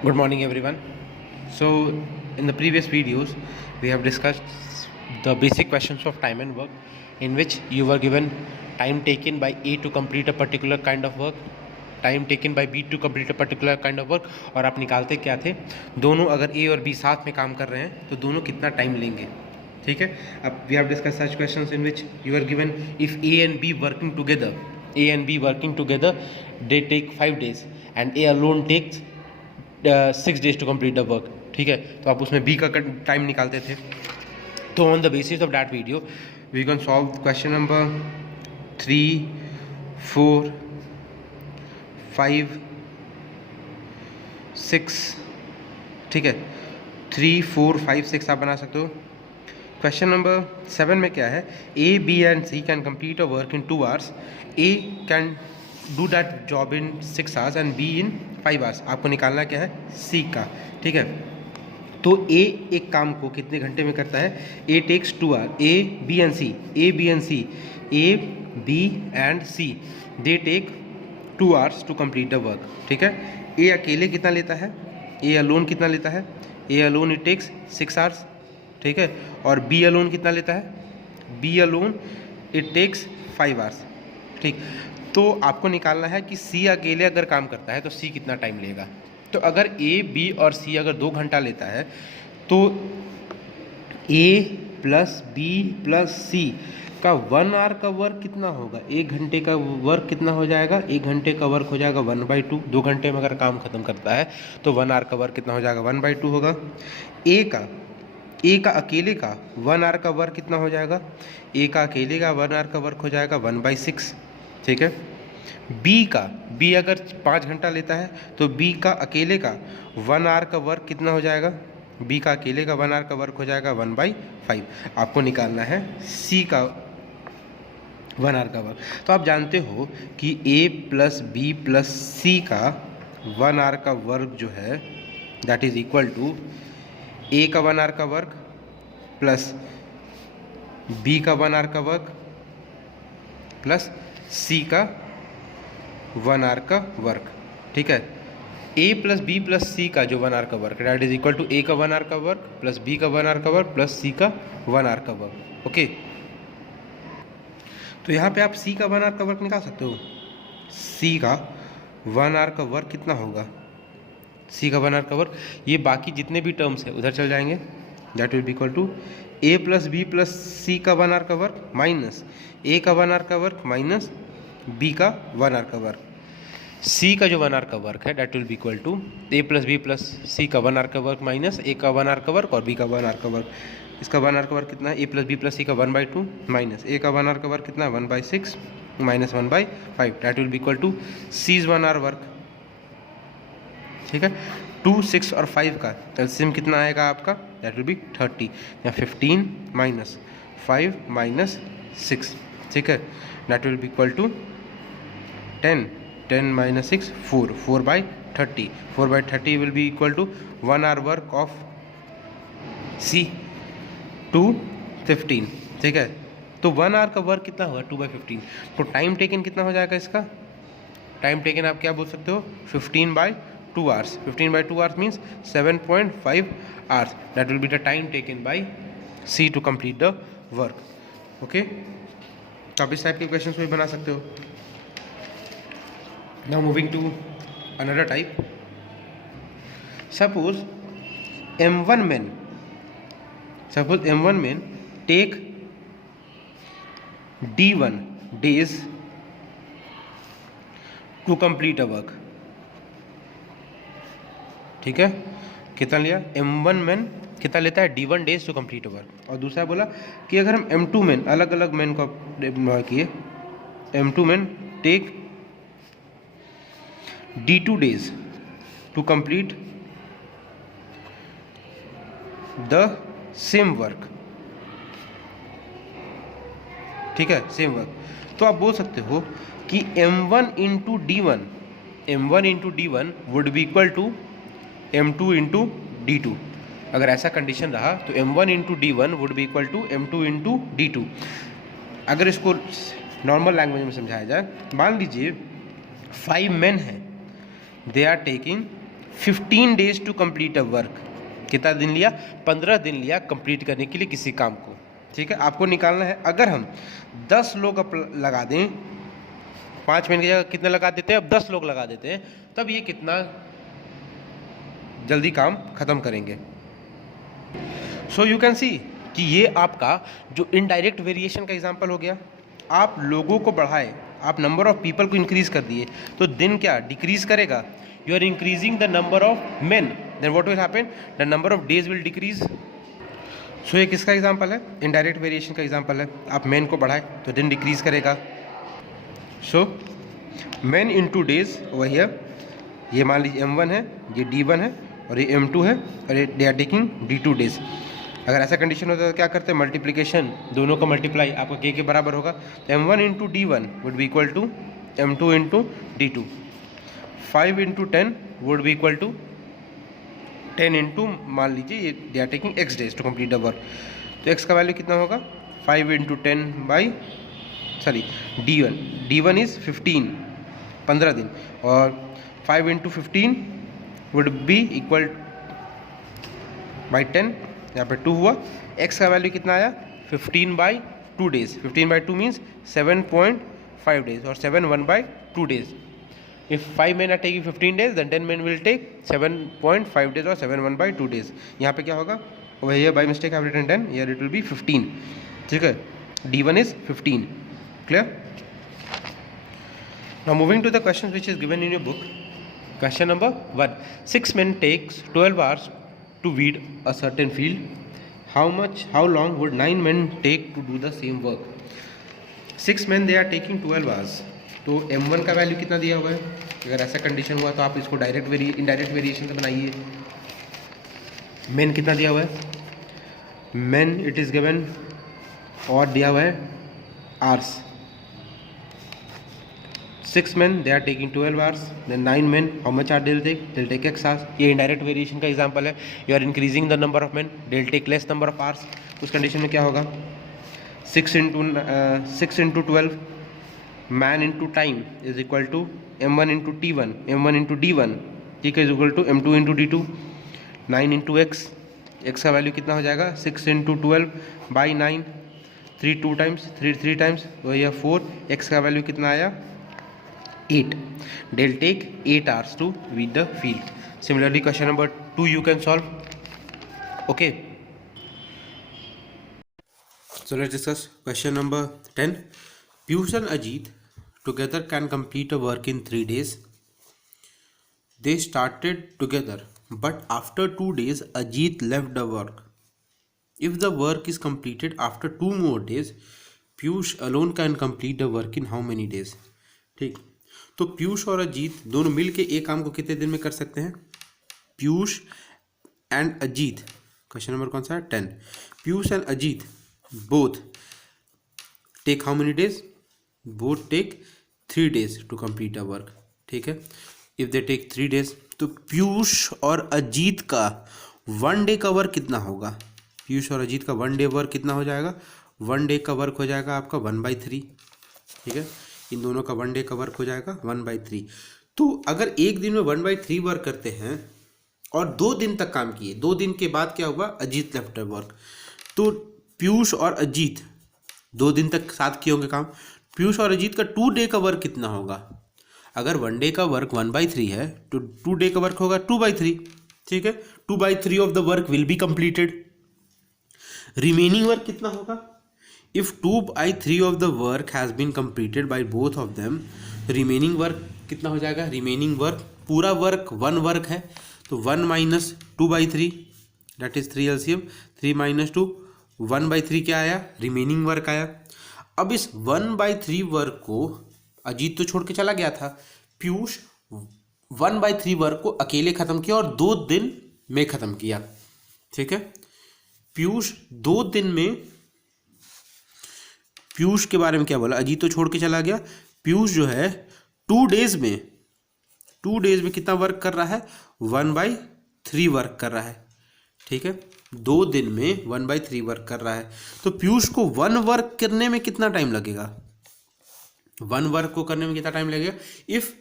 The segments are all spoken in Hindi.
Good morning, everyone. So, in the previous videos, we have discussed the basic questions of time and work, in which you were given time taken by A to complete a particular kind of work, time taken by B to complete a particular kind of work, और आप निकालते क्या थे, दोनों अगर ए और बी साथ में काम कर रहे हैं तो दोनों कितना टाइम लेंगे. ठीक है. अब we have discuss such questions in which you are given if A and B working together they take 5 days and A alone takes 6 days to complete the work. ठीक है. तो आप उसमें बी का टाइम निकालते थे. तो on the basis of that video we can solve question number 3, 4, 5, 6. ठीक है. 3, 4, 5, 6 आप बना सकते हो. क्वेश्चन नंबर 7 में क्या है, A, B and C can complete a work in 2 hours. A can do that job in 6 hours and B in 5 hours. आपको निकालना क्या है, सी का. ठीक है. तो ए एक काम को कितने घंटे में करता है, A takes 2 hours. A B and C they take 2 hours to complete the work. ठीक है. ए अकेले कितना लेता है, ए अलोन कितना लेता है, A alone it takes 6 hours. ठीक है. और बी अलोन कितना लेता है, B alone it takes 5 hours. ठीक. तो आपको निकालना है कि सी अकेले अगर काम करता है तो सी कितना टाइम लेगा. तो अगर ए, बी और सी अगर 2 घंटा लेता है तो ए प्लस बी प्लस सी का 1 hour का वर्क कितना होगा, 1 घंटे का वर्क कितना हो जाएगा, 1 घंटे का वर्क हो जाएगा 1/2. 2 घंटे में अगर काम खत्म करता है तो 1 hour का वर्क कितना हो जाएगा, 1/2 होगा. ए का अकेले का 1 hour का वर्क कितना हो जाएगा, ए का अकेले का 1 hour का वर्क हो जाएगा 1/6. ठीक है. बी अगर 5 घंटा लेता है तो बी का अकेले का 1 hour का वर्क कितना हो जाएगा, बी का अकेले का 1 hour का वर्क हो जाएगा 1/5. आपको निकालना है सी का 1 hour का वर्क. तो आप जानते हो कि ए प्लस बी प्लस सी का 1 hour का वर्क जो है that is equal to A का 1 hour का वर्क प्लस बी का 1 hour का वर्क प्लस सी का 1 hour का वर्क. ठीक है. A plus B plus C का जो 1 hour का work that is equal to A का 1 hour का वर्क प्लस बी का 1 hour का वर्क प्लस सी का 1 hour का वर्क. ओके. तो यहाँ पे आप सी का 1 hour का वर्क निकाल सकते हो. सी का 1 hour का वर्क कितना होगा, सी का 1 hour का वर्क, ये बाकी जितने भी टर्म्स है उधर चल जाएंगे. That will be equal to A plus B plus C का 1 hour का वर्क माइनस ए का 1 hour का वर्क माइनस बी का 1 hour का वर्क. सी का जो 1 hour का वर्क है that will be equal to A plus B plus C का 1 hour का वर्क माइनस ए का 1 hour का वर्क और बी का 1 hour का वर्क. इसका 1 hour का वर्क कितना है, A plus B plus C का 1/2 माइनस ए का 1 hour का वर्क कितना है 1/6 minus 1/5. That will be equal to sees 1 hour work. ठीक है. 2, 6 और 5 का एलसीएम कितना आएगा आपका, दैट विल बी 30. या 15 माइनस 5 माइनस 6. ठीक है. That will be equal to 10 minus 6 4/30. 4/30 will be equal to 1 hour work of C 2/15. ठीक है. तो 1 hour का वर्क कितना होगा 2/15. तो टाइम टेकन कितना हो जाएगा, इसका टाइम टेकन आप क्या बोल सकते हो, 15/2 hours. 15/2 hours means 7.5 hours. That will be the time taken by C to complete the work. Okay. तो आप इस टाइप के क्वेश्चन भी बना सकते हो. Now moving to another type. Suppose M1 men take D1 days to complete a work. ठीक है. कितना लिया, M1 men कितना लेता है, D1 days to complete a work. और दूसरा बोला कि अगर हम M2 men अलग अलग men को किए, M2 men take D2 days to complete the same work. ठीक है. Same work. तो आप बोल सकते हो कि M1 into D1 would be equal to M2 into D2. अगर ऐसा कंडीशन रहा तो M1 into D1 would be equal to M2 into D2. अगर इसको नॉर्मल लैंग्वेज में समझाया जाए, मान लीजिए 5 men हैं, they are taking 15 days to complete a work, कितना दिन लिया? 15 दिन लिया कंप्लीट करने के लिए किसी काम को। ठीक है, आपको निकालना है। अगर हम 10 लोग लगा दें, 5 मिनट की जगह कितने लगा देते हैं, अब 10 लोग लगा देते हैं, तब ये कितना जल्दी काम खत्म करेंगे। सो यू कैन सी कि ये आपका जो इनडायरेक्ट वेरिएशन का एग्जांपल हो गया। आप लोगों को बढ़ाए, आप नंबर ऑफ पीपल को इंक्रीज कर दिए, तो दिन क्या डिक्रीज करेगा? You are increasing the number of men, then what will happen? The number of days will decrease. So ये किसका एग्जांपल है? इनडायरेक्ट वेरिएशन का एग्जांपल है। आप मेन को बढ़ाए तो दिन डिक्रीज करेगा। So main into days over here, ये मान लीजिए m1 है, ये d1 है और ये m2 है और ये they are taking d2 days. अगर ऐसा कंडीशन होता है तो क्या करते हैं? मल्टीप्लिकेशन, दोनों का मल्टीप्लाई आपका k के बराबर होगा, तो m1 into d1 would be equal to m2 into d2। 5 into 10 would be equal to 10 into, मान लीजिए ये they are taking x days to complete the work, तो x का वैल्यू कितना होगा? 5 इंटू 10 बाई d1 इज़ 15 दिन, और 5 into 15 would be equal by 10, यहाँ पे 2 हुआ। x का वैल्यू कितना आया? 15 by 2 days. 15 by 2 means 7.5 days, और 7 1 by 2 days. If 5 men are taking 15 days, then 10 men will take 7.5 days or 7 1 by 2 days. यहाँ पे क्या होगा? over here by mistake I have written 10, here it will be 15. ठीक है, d1 is 15. Clear? Now moving to the questions which is given in your book. Question number 1. 6 men takes 12 hours to weed a certain field. How long would 9 men take to do the same work? 6 men they are taking 12 hours. तो m1 का वैल्यू कितना दिया हुआ है? अगर ऐसा कंडीशन हुआ तो आप इसको इनडायरेक्ट वेरिएशन से बनाइए। मेन कितना दिया हुआ है? मेन इट इज़ गिवन और दिया हुआ है hours. 6 men they are taking 12 hours, then 9 men how much are they'll take x hours। ये इनडायरेक्ट वेरिएशन का एग्जांपल है। You are increasing the number of men, they'll take less number of hours। उस कंडीशन में क्या होगा? 6 into 12 man into time is equal to m1 into t1, m1 into d1, ठीक है, is equal to m2 into d2। 9 into x, x का वैल्यू कितना हो जाएगा? 6 into 12 by 9, 3 2 times, 3 times, तो यह 4। x का वैल्यू कितना आया? 8। they'll take 8 hours to weed the field। Similarly question number 2 you can solve। okay, so let's discuss question number 10। Piyush and Ajit together can complete a work in 3 days। They started together, but after 2 days, Ajit left the work। If the work is completed after 2 more days, Piyush alone can complete the work in how many days? ठीक, तो पीयूष और अजीत दोनों मिलके एक काम को कितने दिन में कर सकते हैं? Piyush and Ajit, question number कौन सा है? 10। Piyush and Ajit both take how many days? Both take 3 days to complete a work. ठीक है, इफ दे टेक 3 days, तो पीयूष और अजीत का 1 day का वर्क कितना होगा? पीयूष और अजीत का 1 day वर्क कितना हो जाएगा? 1 day का वर्क हो जाएगा आपका 1/3। ठीक है, इन दोनों का 1 day का वर्क हो जाएगा 1/3। तो अगर एक दिन में 1/3 वर्क करते हैं और 2 दिन तक काम किए, 2 दिन के बाद क्या हुआ? अजीत लेफ्ट वर्क, तो पीयूष और अजीत 2 दिन तक साथ किए होंगे काम। पीयूष और अजीत का 2 day का वर्क कितना होगा? अगर 1 day का वर्क 1/3 है तो 2 day का वर्क होगा 2/3। ठीक है, 2/3 of the work will be completed. Remaining work कितना होगा? If 2/3 of the work has been completed by both of them, remaining work कितना हो जाएगा? रिमेनिंग वर्क, पूरा वर्क 1 वर्क है तो 1 minus 2/3 that is 3 LCM। 3 minus 2, 1/3 क्या आया? रिमेनिंग वर्क आया। अब इस 1/3 वर्क को अजीत तो छोड़ के चला गया था, पीयूष 1/3 वर्क को अकेले खत्म किया और 2 दिन में खत्म किया। ठीक है, पीयूष 2 दिन में, पीयूष के बारे में क्या बोला? अजीत तो छोड़ के चला गया, पीयूष जो है 2 days में कितना वर्क कर रहा है? 1/3 वर्क कर रहा है। ठीक है, 2 दिन में 1/3 वर्क कर रहा है, तो पीयूष को 1 वर्क करने में कितना टाइम लगेगा? 1 वर्क को करने में कितना टाइम लगेगा? If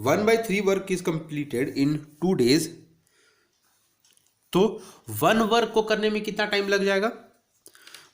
1/3 work is completed in 2 days, तो 1 वर्क को करने में कितना टाइम लग जाएगा?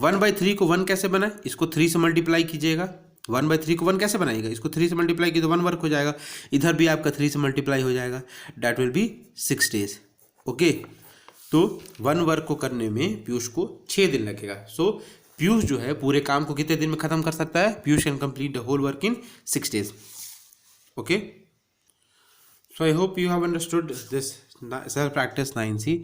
1/3 को 1 कैसे बनाए? इसको 3 से मल्टीप्लाई कीजिएगा। 1/3 को 1 कैसे बनाएगा? इसको 3 से मल्टीप्लाई की तो 1 वर्क हो जाएगा। इधर भी आपका 3 से मल्टीप्लाई हो जाएगा, that will be 6 days। Okay, तो 1 वर्क को करने में पीयूष को 6 दिन लगेगा। सो पीयूष जो है पूरे काम को कितने दिन में खत्म कर सकता है? Piyush can complete the whole work in 6 days। Okay, so I hope you have understood this self practice 9C।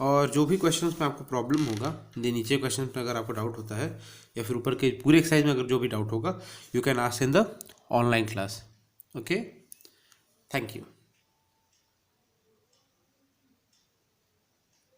और जो भी क्वेश्चंस में आपको प्रॉब्लम होगा, नीचे क्वेश्चन में अगर आपको डाउट होता है या फिर ऊपर के पूरे एक्सरसाइज में अगर जो भी डाउट होगा, you can ask in the online class. Okay, thank you.